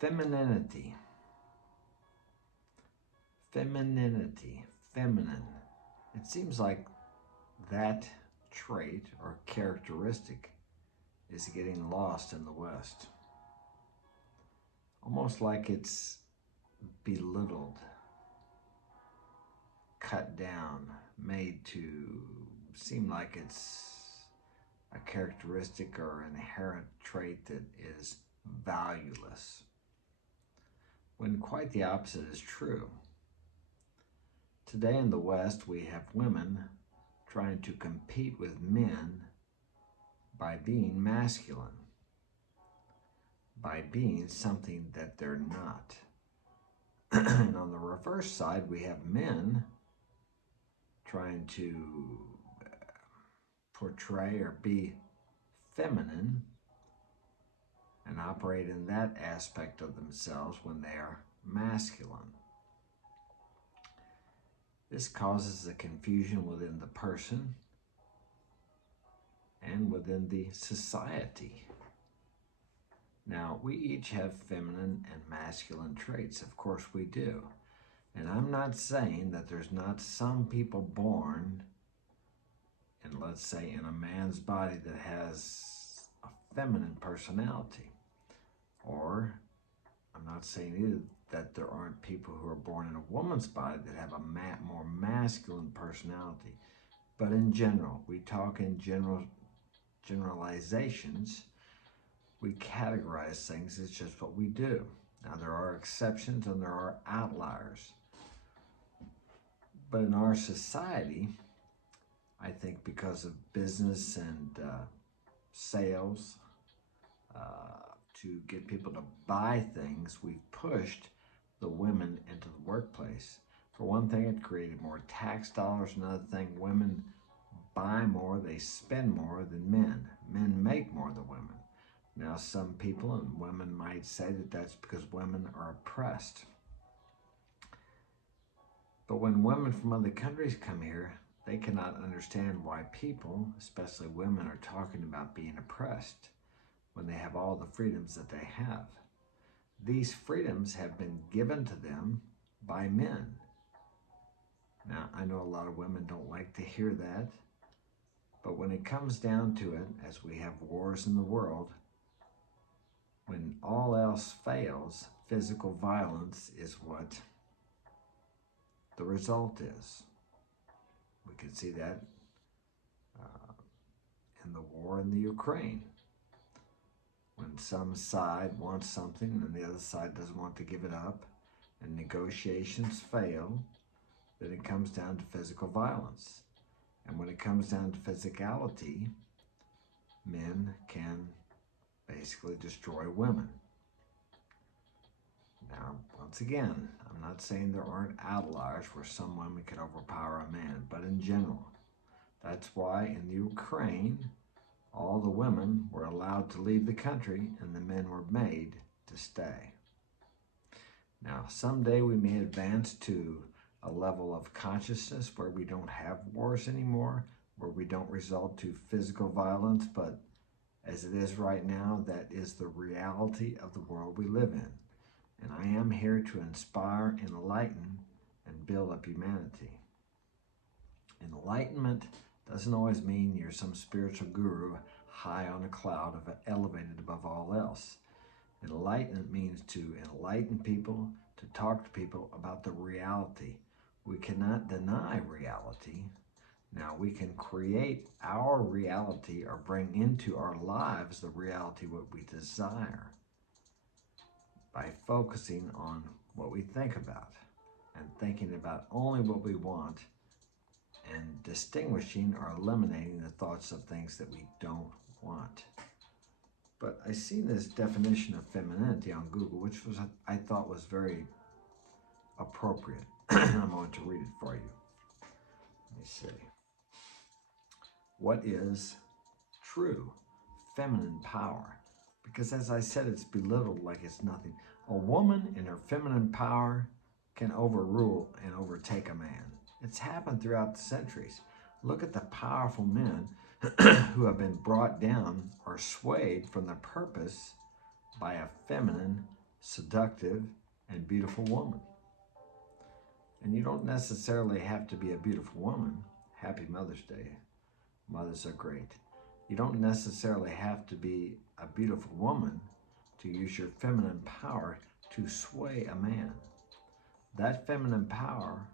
Femininity. Femininity. Feminine. It seems like that trait or characteristic is getting lost in the West. Almost like it's belittled, cut down, made to seem like it's a characteristic or inherent trait that is valueless, when quite the opposite is true. Today in the West, we have women trying to compete with men by being masculine, by being something that they're not. And on the reverse side, we have men trying to portray or be feminine and operate in that aspect of themselves when they are masculine. This causes a confusion within the person and within the society. Now, we each have feminine and masculine traits. Of course we do. And I'm not saying that there's not some people born in, let's say, in a man's body that has a feminine personality. Or I'm not saying either that there aren't people who are born in a woman's body that have a more masculine personality. But in general, we talk in generalizations. We categorize things. It's just what we do. Now, there are exceptions and there are outliers. But in our society, I think because of business and sales, to get people to buy things, we've pushed the women into the workplace. For one thing, it created more tax dollars. Another thing, women buy more, they spend more than men. Men make more than women. Now, some people and women might say that that's because women are oppressed. But when women from other countries come here, they cannot understand why people, especially women, are talking about being oppressed when they have all the freedoms that they have. These freedoms have been given to them by men. Now, I know a lot of women don't like to hear that, but when it comes down to it, as we have wars in the world, when all else fails, physical violence is what the result is. We can see that in the war in the Ukraine. When some side wants something and the other side doesn't want to give it up, and negotiations fail, then it comes down to physical violence. And when it comes down to physicality, men can basically destroy women. Now, once again, I'm not saying there aren't outliers where some women can overpower a man, but in general, that's why in the Ukraine, all the women were allowed to leave the country and the men were made to stay. Now, someday we may advance to a level of consciousness where we don't have wars anymore, where we don't resort to physical violence, but as it is right now, that is the reality of the world we live in. And I am here to inspire, enlighten, and build up humanity. Enlightenment doesn't always mean you're some spiritual guru high on a cloud, elevated above all else. Enlightenment means to enlighten people, to talk to people about the reality. We cannot deny reality. Now, we can create our reality or bring into our lives the reality what we desire by focusing on what we think about and thinking about only what we want and distinguishing or eliminating the thoughts of things that we don't want. But I seen this definition of femininity on Google, which I thought was very appropriate. I'm going to read it for you. Let me see. What is true feminine power? Because as I said, it's belittled like it's nothing. A woman in her feminine power can overrule and overtake a man. It's happened throughout the centuries. Look at the powerful men who have been brought down or swayed from their purpose by a feminine seductive, and beautiful woman. And you don't necessarily have to be a beautiful woman. Happy Mother's Day. Mothers are great. You don't necessarily have to be a beautiful woman to use your feminine power to sway a man. That feminine power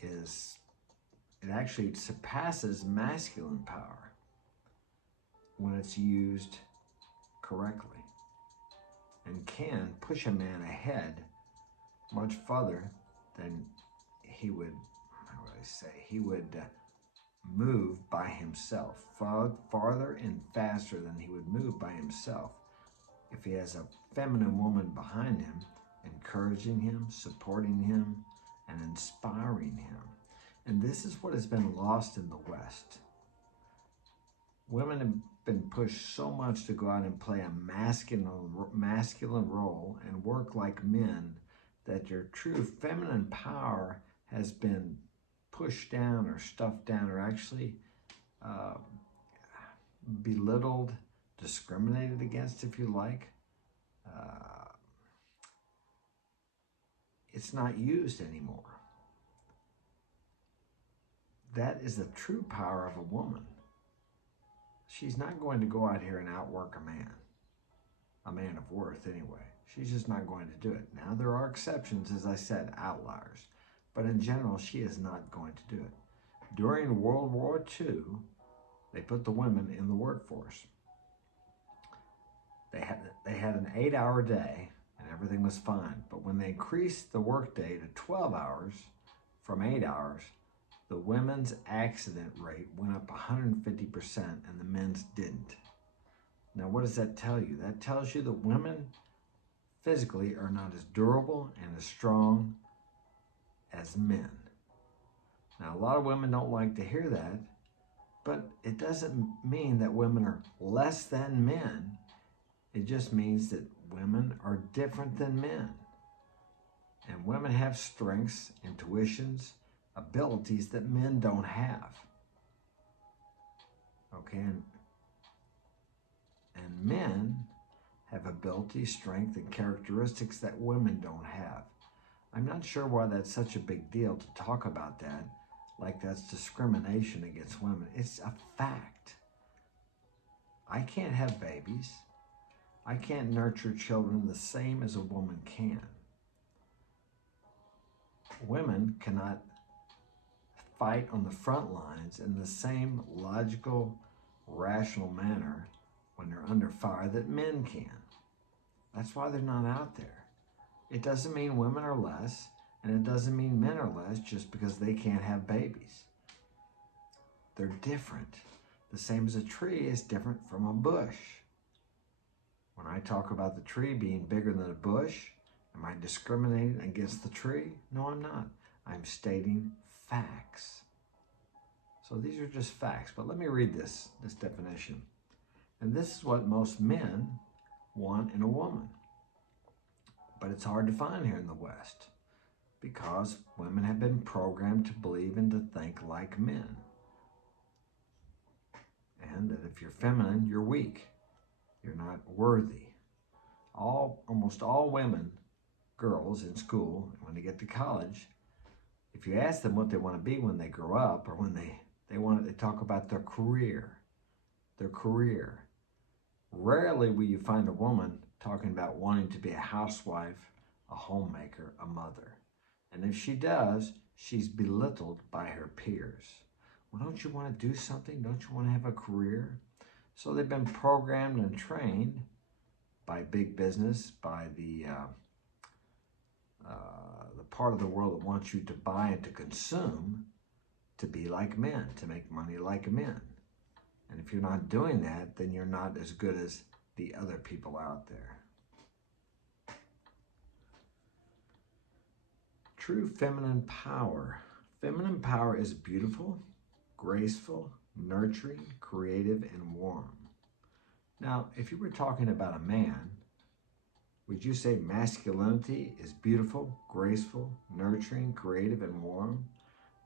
it actually surpasses masculine power when it's used correctly, and can push a man ahead much farther than he would, he would move by himself, farther and faster than he would move by himself if he has a feminine woman behind him, encouraging him, supporting him, and inspiring him. And this is what has been lost in the West. Women have been pushed so much to go out and play a masculine role and work like men that your true feminine power has been pushed down or stuffed down, or actually belittled, discriminated against, if you like. It's not used anymore. That is the true power of a woman. She's not going to go out here and outwork a man of worth anyway. She's just not going to do it. Now, there are exceptions, as I said, outliers. But in general, she is not going to do it. During World War II, they put the women in the workforce. They had an 8-hour day, and everything was fine. But when they increased the workday to 12 hours from 8 hours, the women's accident rate went up 150% and the men's didn't. Now, what does that tell you? That tells you that women physically are not as durable and as strong as men. Now, a lot of women don't like to hear that, but it doesn't mean that women are less than men. It just means that women are different than men. And women have strengths, intuitions, abilities that men don't have. Okay, and men have abilities, strength, and characteristics that women don't have. I'm not sure why that's such a big deal to talk about that, like that's discrimination against women. It's a fact. I can't have babies. I can't nurture children the same as a woman can. Women cannot fight on the front lines in the same logical, rational manner when they're under fire that men can. That's why they're not out there. It doesn't mean women are less, and it doesn't mean men are less just because they can't have babies. They're different. The same as a tree is different from a bush. When I talk about the tree being bigger than a bush, am I discriminating against the tree? No, I'm not. I'm stating facts. So these are just facts, but let me read this definition. And this is what most men want in a woman. But it's hard to find here in the West because women have been programmed to believe and to think like men. And that if you're feminine, you're weak. You're not worthy. Almost all women, girls in school, when they get to college, if you ask them what they want to be when they grow up, or when they talk about their career. Rarely will you find a woman talking about wanting to be a housewife, a homemaker, a mother. And if she does, she's belittled by her peers. Well, don't you want to do something? Don't you want to have a career? So they've been programmed and trained by big business, by the part of the world that wants you to buy and to consume, to be like men, to make money like men. And if you're not doing that, then you're not as good as the other people out there. True feminine power. Feminine power is beautiful, graceful, nurturing, creative, and warm. Now, if you were talking about a man, would you say masculinity is beautiful, graceful, nurturing, creative, and warm?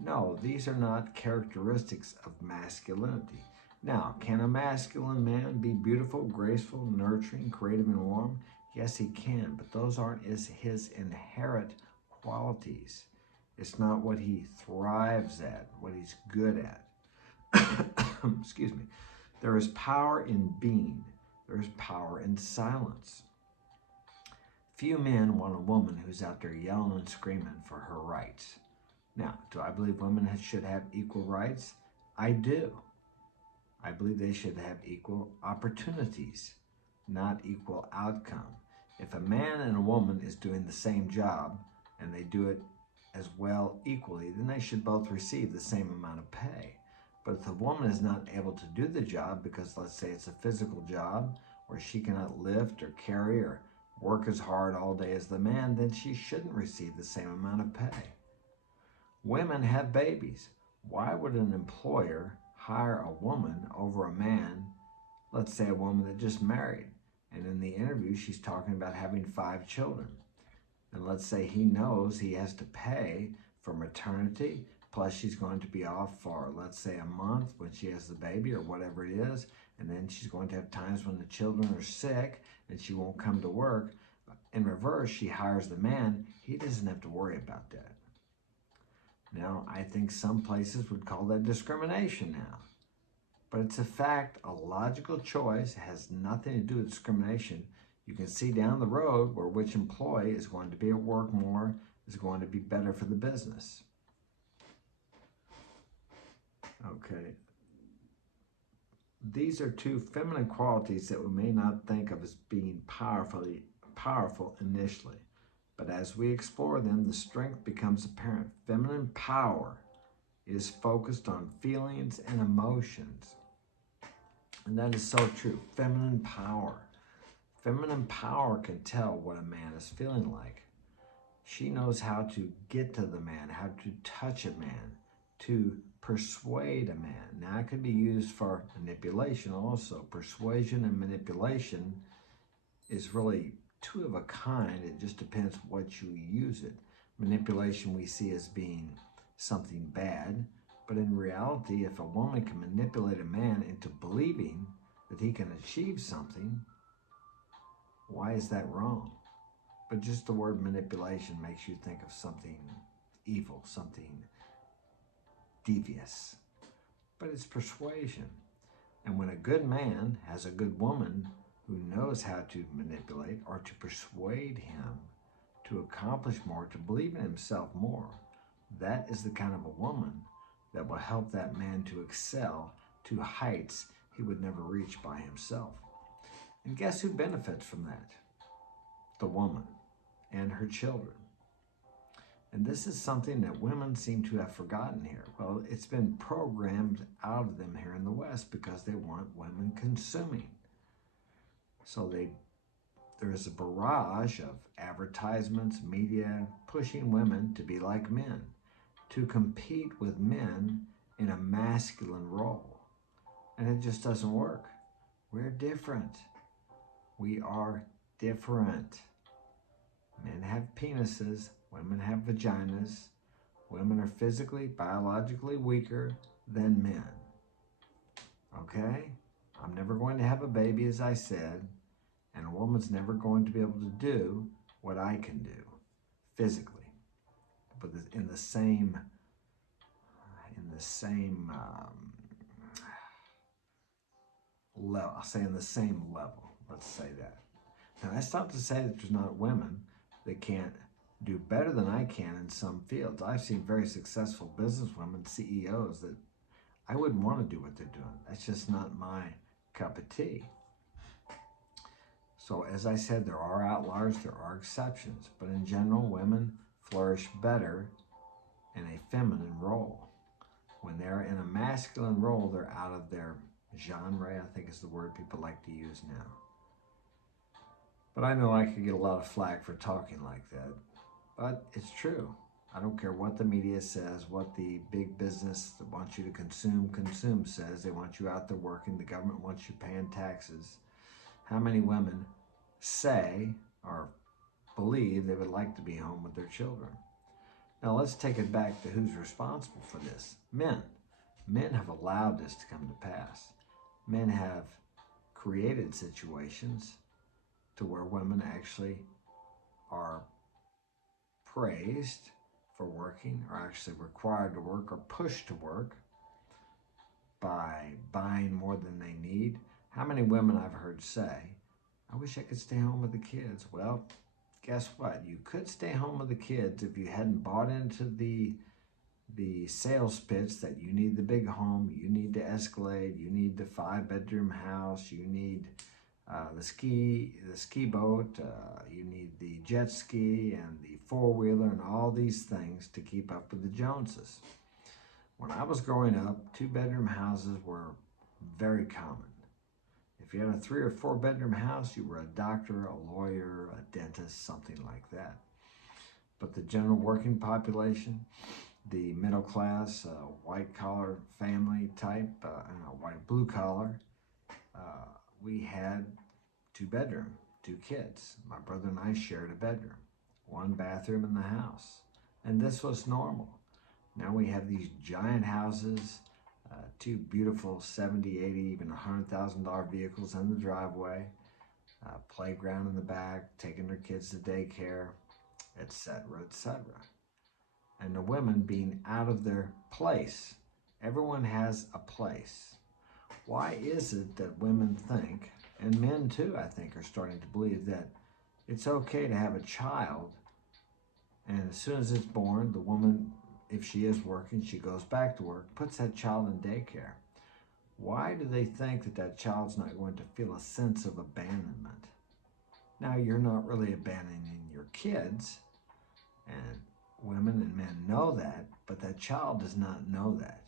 No, these are not characteristics of masculinity. Now, can a masculine man be beautiful, graceful, nurturing, creative, and warm? Yes, he can, but those aren't his inherent qualities. It's not what he thrives at, what he's good at. Excuse me. There is power in being. There is power in silence. Few men want a woman who's out there yelling and screaming for her rights. Now, do I believe women should have equal rights? I do. I believe they should have equal opportunities, not equal outcome. If a man and a woman is doing the same job and they do it as well equally, then they should both receive the same amount of pay. But if the woman is not able to do the job because, let's say, it's a physical job where she cannot lift or carry or work as hard all day as the man, then she shouldn't receive the same amount of pay. Women have babies. Why would an employer hire a woman over a man, let's say a woman that just married, and in the interview she's talking about having 5 children? And let's say he knows he has to pay for maternity, plus she's going to be off for, let's say, a month when she has the baby or whatever it is, and then she's going to have times when the children are sick and she won't come to work. In reverse, she hires the man. He doesn't have to worry about that. Now, I think some places would call that discrimination now. But it's a fact, a logical choice, has nothing to do with discrimination. You can see down the road where which employee is going to be at work more, is going to be better for the business. Okay. These are 2 feminine qualities that we may not think of as being powerful initially. But as we explore them, the strength becomes apparent. Feminine power is focused on feelings and emotions. And that is so true. Feminine power. Feminine power can tell what a man is feeling like. She knows how to get to the man, how to touch a man, to persuade a man. Now, it could be used for manipulation also. Persuasion and manipulation is really 2 of a kind. It just depends what you use it. Manipulation we see as being something bad, but in reality, if a woman can manipulate a man into believing that he can achieve something, why is that wrong? But just the word manipulation makes you think of something evil, something devious. But it's persuasion. And when a good man has a good woman who knows how to manipulate or to persuade him to accomplish more, to believe in himself more, that is the kind of a woman that will help that man to excel to heights he would never reach by himself. And guess who benefits from that? The woman and her children. And this is something that women seem to have forgotten here. Well, it's been programmed out of them here in the West because they want women consuming. So there is a barrage of advertisements, media, pushing women to be like men, to compete with men in a masculine role. And it just doesn't work. We're different. We are different. Men have penises, women have vaginas. Women are physically, biologically weaker than men. Okay? I'm never going to have a baby, as I said, and a woman's never going to be able to do what I can do physically, but in the same level. I'll say in the same level. Let's say that. Now, that's not to say that there's not women that can't do better than I can in some fields. I've seen very successful businesswomen, CEOs, that I wouldn't want to do what they're doing. That's just not my cup of tea. So as I said, there are outliers, there are exceptions, but in general, women flourish better in a feminine role. When they're in a masculine role, they're out of their genre, I think is the word people like to use now. But I know I could get a lot of flack for talking like that, but it's true. I don't care what the media says, what the big business that wants you to consume says. They want you out there working. The government wants you paying taxes. How many women say or believe they would like to be home with their children? Now let's take it back to who's responsible for this. Men. Men have allowed this to come to pass. Men have created situations to where women actually are praised for working, or actually required to work or pushed to work by buying more than they need. How many women I've heard say, I wish I could stay home with the kids. Well, guess what? You could stay home with the kids if you hadn't bought into the sales pitch that you need the big home, you need the Escalade, you need the 5-bedroom house, you need the ski boat, you need the jet ski and the four-wheeler and all these things to keep up with the Joneses. When I was growing up, 2-bedroom houses were very common. If you had a 3 or 4-bedroom house, you were a doctor, a lawyer, a dentist, something like that. But the general working population, the middle class, white collar family type, white blue collar, we had 2-bedroom, 2 kids. My brother and I shared a bedroom, 1 bathroom in the house. And this was normal. Now we have these giant houses, 2 beautiful $70,000, $80,000, even $100,000 vehicles in the driveway, playground in the back, taking their kids to daycare, etc., etc. And the women being out of their place. Everyone has a place. Why is it that women think, and men too, I think, are starting to believe that it's okay to have a child, and as soon as it's born, the woman, if she is working, she goes back to work, puts that child in daycare. Why do they think that that child's not going to feel a sense of abandonment? Now, you're not really abandoning your kids, and women and men know that, but that child does not know that.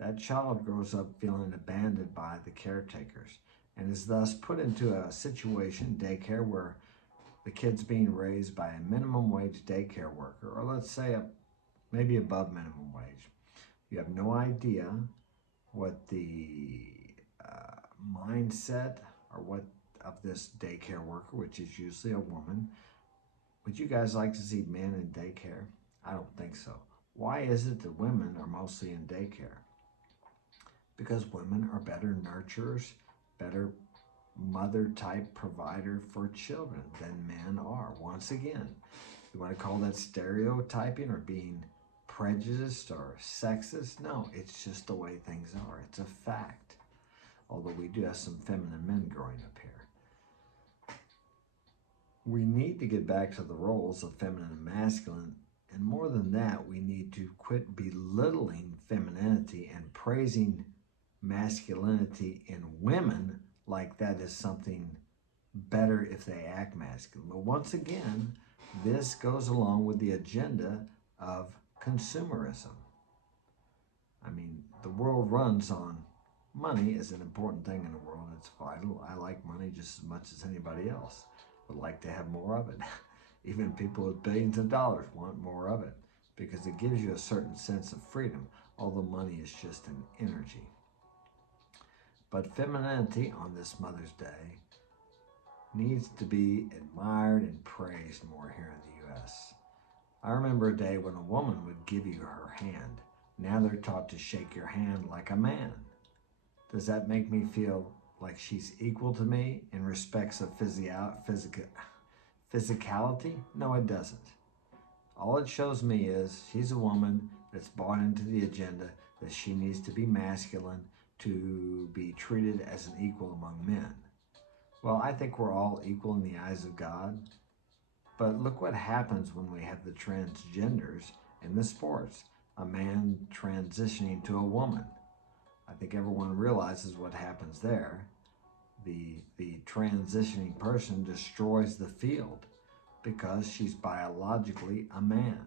That child grows up feeling abandoned by the caretakers and is thus put into a situation, daycare, where the kid's being raised by a minimum wage daycare worker, or let's say maybe above minimum wage. You have no idea what the mindset or what of this daycare worker, which is usually a woman. Would you guys like to see men in daycare? I don't think so. Why is it that women are mostly in daycare? Because women are better nurturers, better mother-type provider for children than men are. Once again, you want to call that stereotyping or being prejudiced or sexist? No, it's just the way things are. It's a fact. Although we do have some feminine men growing up here. We need to get back to the roles of feminine and masculine, and more than that, we need to quit belittling femininity and praising masculinity in women like that is something better if they act masculine. But once again, this goes along with the agenda of consumerism. I mean, the world runs on money is an important thing in the world. It's vital. I like money just as much as anybody else. Would like to have more of it. Even people with billions of dollars want more of it because it gives you a certain sense of freedom, although money is just an energy. But femininity on this Mother's Day needs to be admired and praised more here in the U.S. I remember a day when a woman would give you her hand. Now they're taught to shake your hand like a man. Does that make me feel like she's equal to me in respects of physicality? No, it doesn't. All it shows me is she's a woman that's bought into the agenda that she needs to be masculine to be treated as an equal among men. Well, I think we're all equal in the eyes of God. But look what happens when we have the transgenders in the sports. A man transitioning to a woman. I think everyone realizes what happens there. The transitioning person destroys the field because she's biologically a man.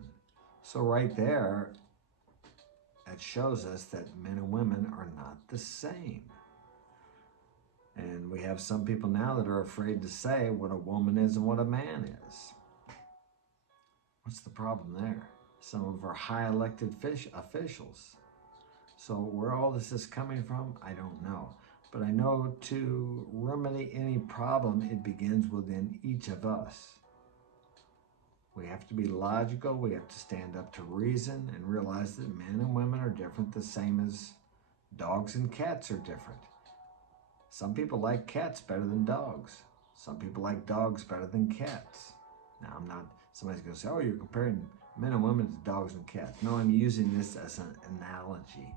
So right there, it shows us that men and women are not the same. And we have some people now that are afraid to say what a woman is and what a man is. What's the problem there? Some of our high elected officials. So where all this is coming from, I don't know. But I know to remedy any problem, it begins within each of us. We have to be logical. We have to stand up to reason and realize that men and women are different, the same as dogs and cats are different. Some people like cats better than dogs. Some people like dogs better than cats. Now, I'm not, somebody's going to say, oh, you're comparing men and women to dogs and cats. No, I'm using this as an analogy.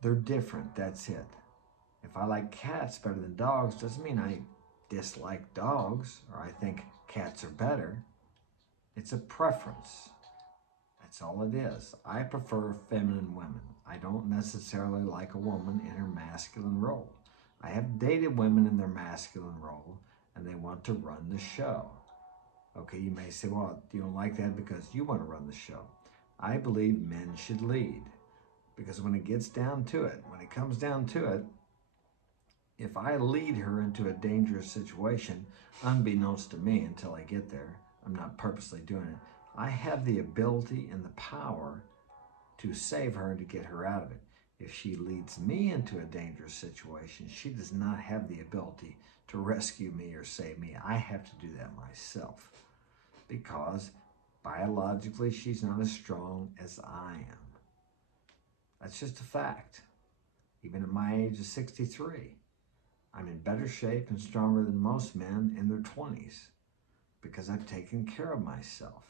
They're different, that's it. If I like cats better than dogs, doesn't mean I dislike dogs or I think cats are better. It's a preference. That's all it is. I prefer feminine women. I don't necessarily like a woman in her masculine role. I have dated women in their masculine role and they want to run the show. Okay, you may say, well, you don't like that because you want to run the show. I believe men should lead because when it gets down to it, when it comes down to it, if I lead her into a dangerous situation, unbeknownst to me until I get there, I'm not purposely doing it, I have the ability and the power to save her and to get her out of it. If she leads me into a dangerous situation, she does not have the ability to rescue me or save me. I have to do that myself because biologically she's not as strong as I am. That's just a fact. Even at my age of 63, I'm in better shape and stronger than most men in their 20s because I've taken care of myself.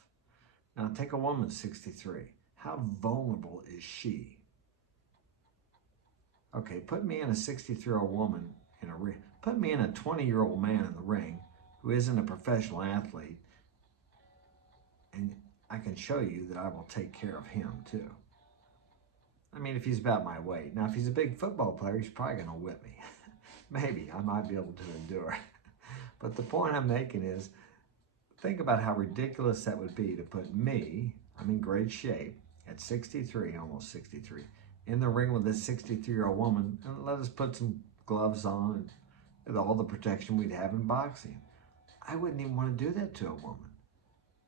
Now take a woman 63. How vulnerable is she? Okay, put me in a 63-year-old woman in a ring. Put me in a 20-year-old man in the ring who isn't a professional athlete, and I can show you that I will take care of him too. I mean, if he's about my weight. Now, if he's a big football player, he's probably going to whip me. Maybe I might be able to endure. But the point I'm making is, think about how ridiculous that would be to put me, I'm in great shape, at 63, almost 63, in the ring with this 63-year-old woman, and let us put some gloves on and with all the protection we'd have in boxing. I wouldn't even want to do that to a woman.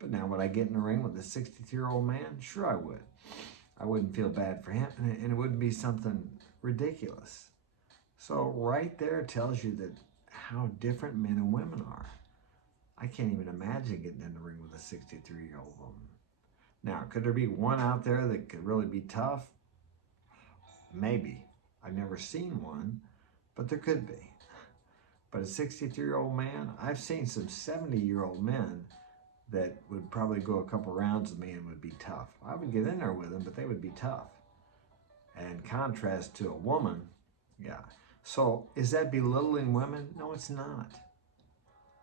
But now would I get in the ring with a 63-year-old man? Sure I would. I wouldn't feel bad for him, and it wouldn't be something ridiculous. So right there tells you that how different men and women are. I can't even imagine getting in the ring with a 63-year-old woman. Now, could there be one out there that could really be tough? Maybe. I've never seen one, but there could be. But a 63-year-old man, I've seen some 70-year-old men that would probably go a couple rounds with me and would be tough. I would get in there with them, but they would be tough. And contrast to a woman, yeah. So is that belittling women? No, it's not.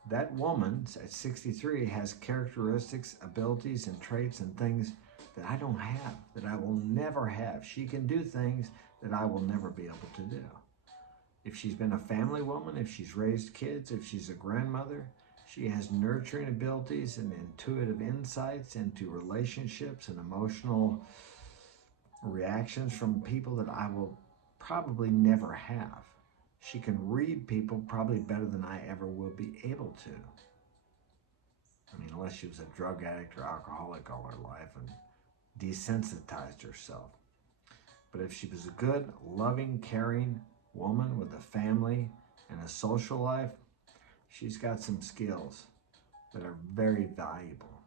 That woman at 63 has characteristics, abilities, and traits and things that I don't have, that I will never have. She can do things that I will never be able to do. If she's been a family woman, if she's raised kids, if she's a grandmother, she has nurturing abilities and intuitive insights into relationships and emotional reactions from people that I will probably never have. She can read people probably better than I ever will be able to. I mean, unless she was a drug addict or alcoholic all her life and desensitized herself. But if she was a good, loving, caring woman with a family and a social life, she's got some skills that are very valuable.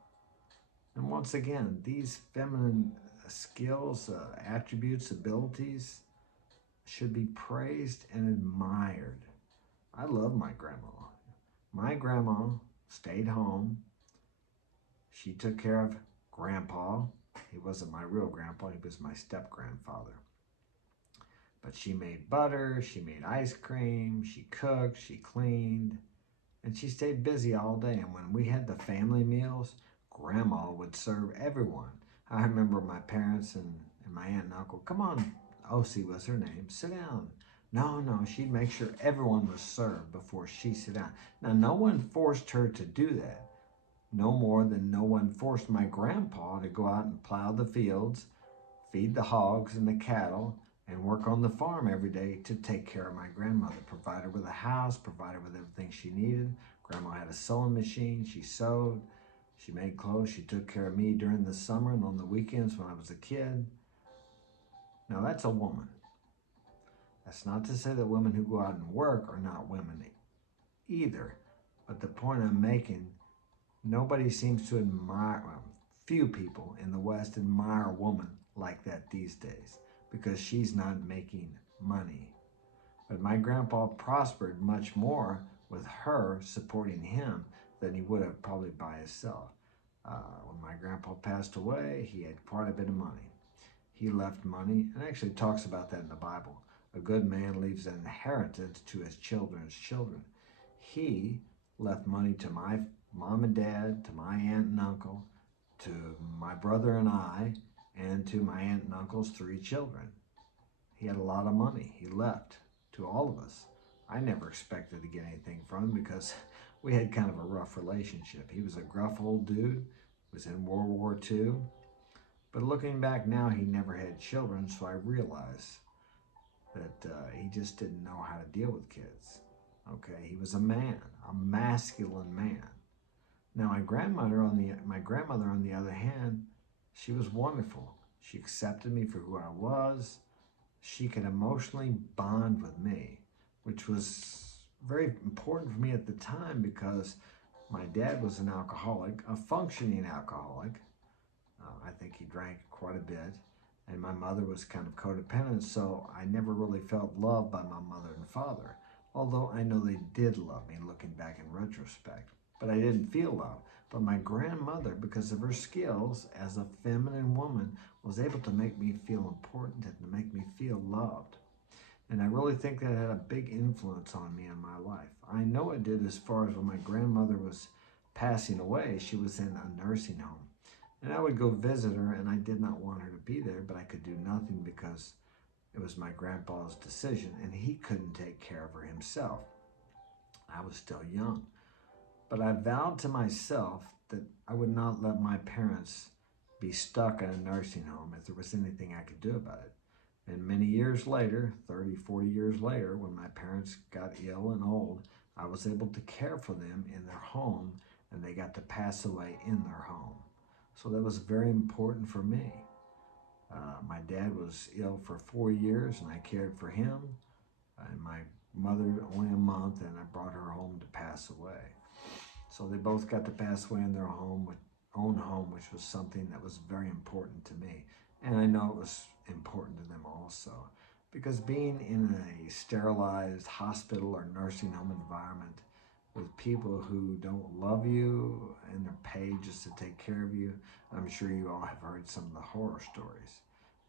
And once again, these feminine skills, attributes, abilities should be praised and admired. I love my grandma. My grandma stayed home. She took care of grandpa. He wasn't my real grandpa, he was my step-grandfather. But she made butter, she made ice cream, she cooked, she cleaned, and she stayed busy all day. And when we had the family meals, grandma would serve everyone. I remember my parents and my aunt and uncle, come on, Osie was her name, sit down. No, she'd make sure everyone was served before she sat down. Now, no one forced her to do that. No more than no one forced my grandpa to go out and plow the fields, feed the hogs and the cattle, and work on the farm every day to take care of my grandmother, provide her with a house, provide her with everything she needed. Grandma had a sewing machine, she sewed, she made clothes, she took care of me during the summer and on the weekends when I was a kid. Now that's a woman. That's not to say that women who go out and work are not women either. But the point I'm making, nobody seems to admire, well, few people in the West admire a woman like that these days because she's not making money. But my grandpa prospered much more with her supporting him than he would have probably by himself. When my grandpa passed away, he had quite a bit of money. He left money, and actually talks about that in the Bible. A good man leaves an inheritance to his children's children. He left money to my mom and dad, to my aunt and uncle, to my brother and I, and to my aunt and uncle's 3 children. He had a lot of money he left to all of us. I never expected to get anything from him because we had kind of a rough relationship. He was a gruff old dude, was in World War II. But looking back now, he never had children, so I realized that he just didn't know how to deal with kids. Okay, he was a man, a masculine man. Now my grandmother on the other hand, she was wonderful. She accepted me for who I was. She could emotionally bond with me, which was very important for me at the time because my dad was an alcoholic, a functioning alcoholic. I think he drank quite a bit, and my mother was kind of codependent, so I never really felt loved by my mother and father, although I know they did love me looking back in retrospect, but I didn't feel love. But my grandmother, because of her skills as a feminine woman, was able to make me feel important and to make me feel loved. And I really think that had a big influence on me in my life. I know it did as far as when my grandmother was passing away. She was in a nursing home. And I would go visit her, and I did not want her to be there, but I could do nothing because it was my grandpa's decision, and he couldn't take care of her himself. I was still young. But I vowed to myself that I would not let my parents be stuck in a nursing home if there was anything I could do about it. And many years later, 30, 40 years later, when my parents got ill and old, I was able to care for them in their home, and they got to pass away in their home. So that was very important for me. My dad was ill for 4 years, and I cared for him. And my mother only a month, and I brought her home to pass away. So they both got to pass away in their own home, which was something that was very important to me. And I know it was important to them also. Because being in a sterilized hospital or nursing home environment with people who don't love you and they're paid just to take care of you, I'm sure you all have heard some of the horror stories.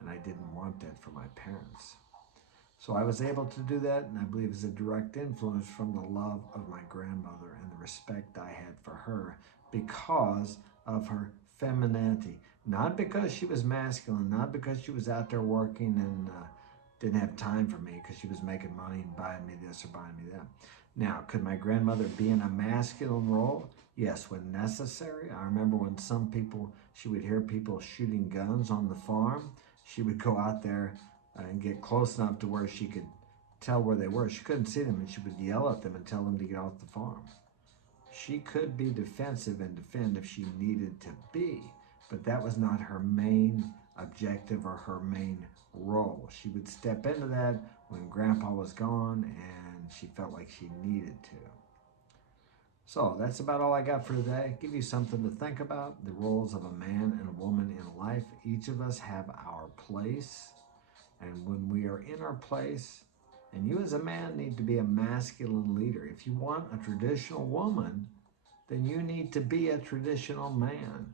And I didn't want that for my parents. So I was able to do that, and I believe it's a direct influence from the love of my grandmother and the respect I had for her because of her femininity. Not because she was masculine, not because she was out there working and didn't have time for me because she was making money and buying me this or buying me that. Now, could my grandmother be in a masculine role? Yes, when necessary. I remember when she would hear people shooting guns on the farm. She would go out there and get close enough to where she could tell where they were. She couldn't see them, and she would yell at them and tell them to get off the farm. She could be defensive and defend if she needed to be, but that was not her main objective or her main role. She would step into that when Grandpa was gone and she felt like she needed to. So that's about all I got for today. Give you something to think about, the roles of a man and a woman in life. Each of us have our place. And when we are in our place, and you as a man need to be a masculine leader. If you want a traditional woman, then you need to be a traditional man.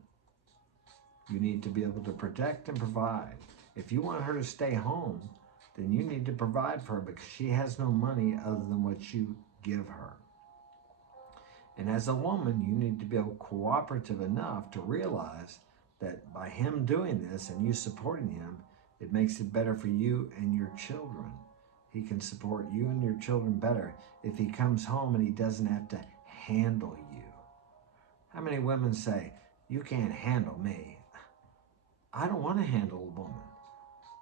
You need to be able to protect and provide. If you want her to stay home, then you need to provide for her because she has no money other than what you give her. And as a woman, you need to be cooperative enough to realize that by him doing this and you supporting him, it makes it better for you and your children. He can support you and your children better if he comes home and he doesn't have to handle you. How many women say, you can't handle me? I don't want to handle a woman.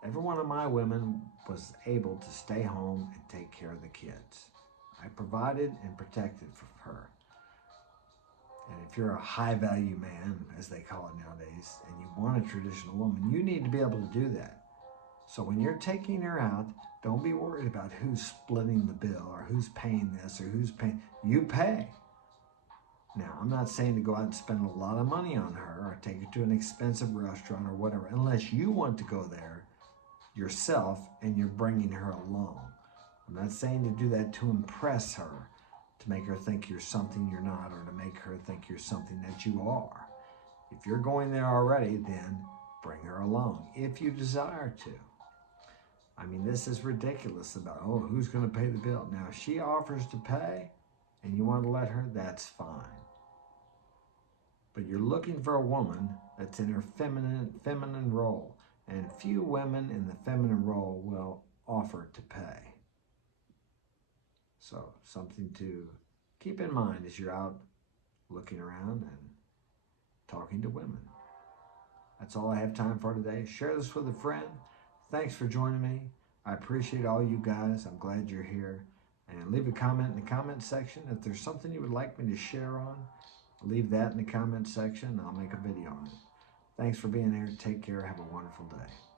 Every one of my women was able to stay home and take care of the kids. I provided and protected for her. And if you're a high-value man, as they call it nowadays, and you want a traditional woman, you need to be able to do that. So when you're taking her out, don't be worried about who's splitting the bill or who's paying this or who's paying. You pay. Now, I'm not saying to go out and spend a lot of money on her or take her to an expensive restaurant or whatever, unless you want to go there yourself and you're bringing her along. I'm not saying to do that to impress her, to make her think you're something you're not, or to make her think you're something that you are. If you're going there already, then bring her along if you desire to. I mean, this is ridiculous about, oh, who's going to pay the bill? Now, if she offers to pay and you want to let her, that's fine. But you're looking for a woman that's in her feminine role. And few women in the feminine role will offer to pay. So something to keep in mind as you're out looking around and talking to women. That's all I have time for today. Share this with a friend. Thanks for joining me. I appreciate all you guys. I'm glad you're here. And leave a comment in the comment section. If there's something you would like me to share on, leave that in the comment section and I'll make a video on it. Thanks for being here. Take care. Have a wonderful day.